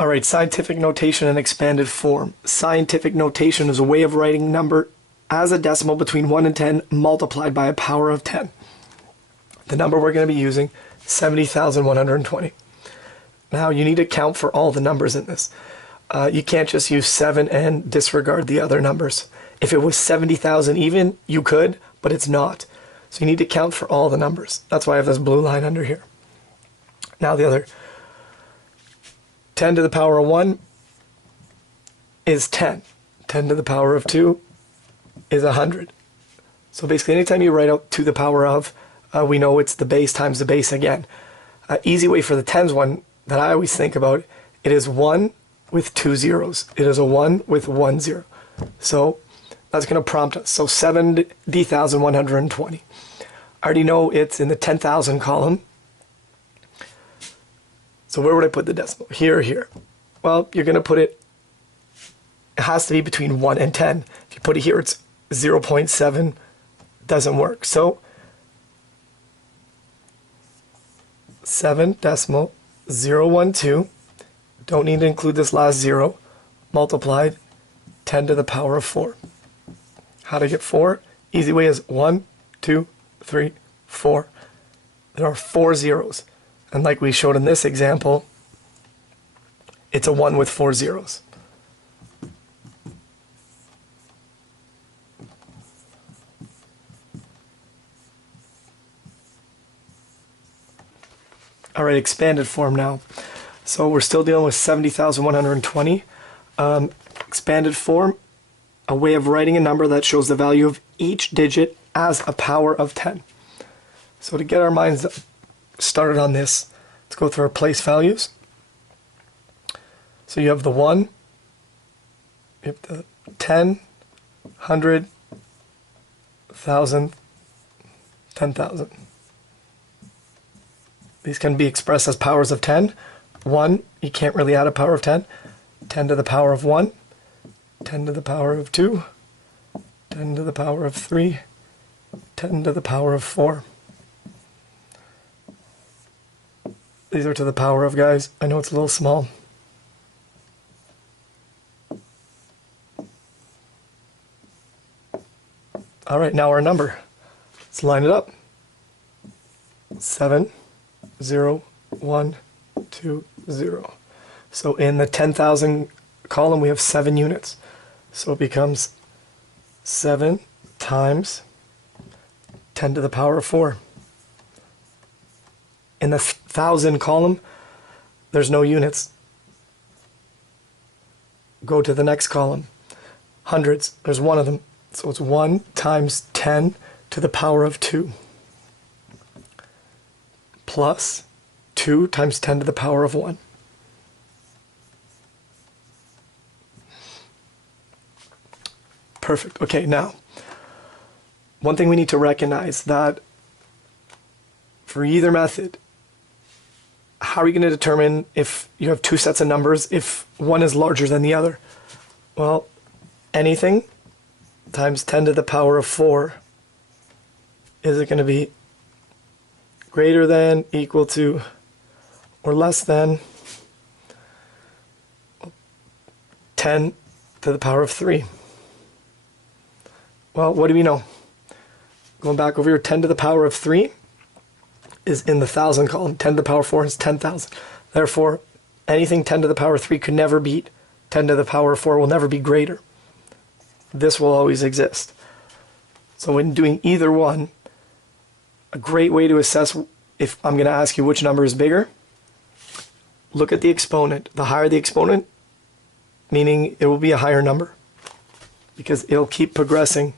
All right, scientific notation and expanded form. Scientific notation is a way of writing a number as a decimal between 1 and 10 multiplied by a power of 10. The number we're going to be using, 70,120. Now you need to count for all the numbers in this. You can't just use 7 and disregard the other numbers. If it was 70,000 even, you could, but it's not. So you need to count for all the numbers. That's why I have this blue line under here. Now the other 10 to the power of 1 is 10. 10 to the power of 2 is 100. So basically anytime you write out to the power of, we know it's the base times the base again. Easy way for the tens one that I always think about, it is 1 with 2 zeros. It is a 1 with 1 0. So that's going to prompt us. So 70,120. I already know it's in the 10,000 column. So where would I put the decimal? Here or here? Well, you're going to put it, it has to be between 1 and 10. If you put it here, it's 0.7, doesn't work. So 7.012, don't need to include this last 0, multiplied 10 to the power of 4. How to get 4? Easy way is 1, 2, 3, 4. There are 4 zeros. And like we showed in this example, it's a 1 with 4 zeros. All right, expanded form now. So we're still dealing with 70,120. Expanded form, a way of writing a number that shows the value of each digit as a power of 10. So to get our minds started on this, let's go through our place values. So you have the 1, you have the 10, 100, 1,000, 10,000. These can be expressed as powers of 10. 1, you can't really add a power of 10. 10 to the power of 1, 10 to the power of 2, 10 to the power of 3, 10 to the power of 4. These are to the power of, guys. I know it's a little small. All right, now our number. Let's line it up. 7, 0, 1, 2, 0. So in the 10,000 column, we have 7 units. So it becomes 7 times 10 to the power of 4. In the 1,000 column, there's no units. Go to the next column. Hundreds, there's one of them. So it's 1 times 10 to the power of 2. Plus 2 times 10 to the power of 1. Perfect. Okay, now, one thing we need to recognize that for either method, how are you going to determine if you have two sets of numbers, if one is larger than the other? Well, anything times 10 to the power of 4, is it going to be greater than, equal to, or less than 10 to the power of 3? Well, what do we know? Going back over here, 10 to the power of 3 is in the 1,000 column. 10 to the power of 4 is 10,000. Therefore, anything 10 to the power of 3 could never beat 10 to the power of 4, will never be greater. This will always exist. So when doing either one, a great way to assess if I'm going to ask you which number is bigger, look at the exponent. The higher the exponent, meaning it will be a higher number, because it'll keep progressing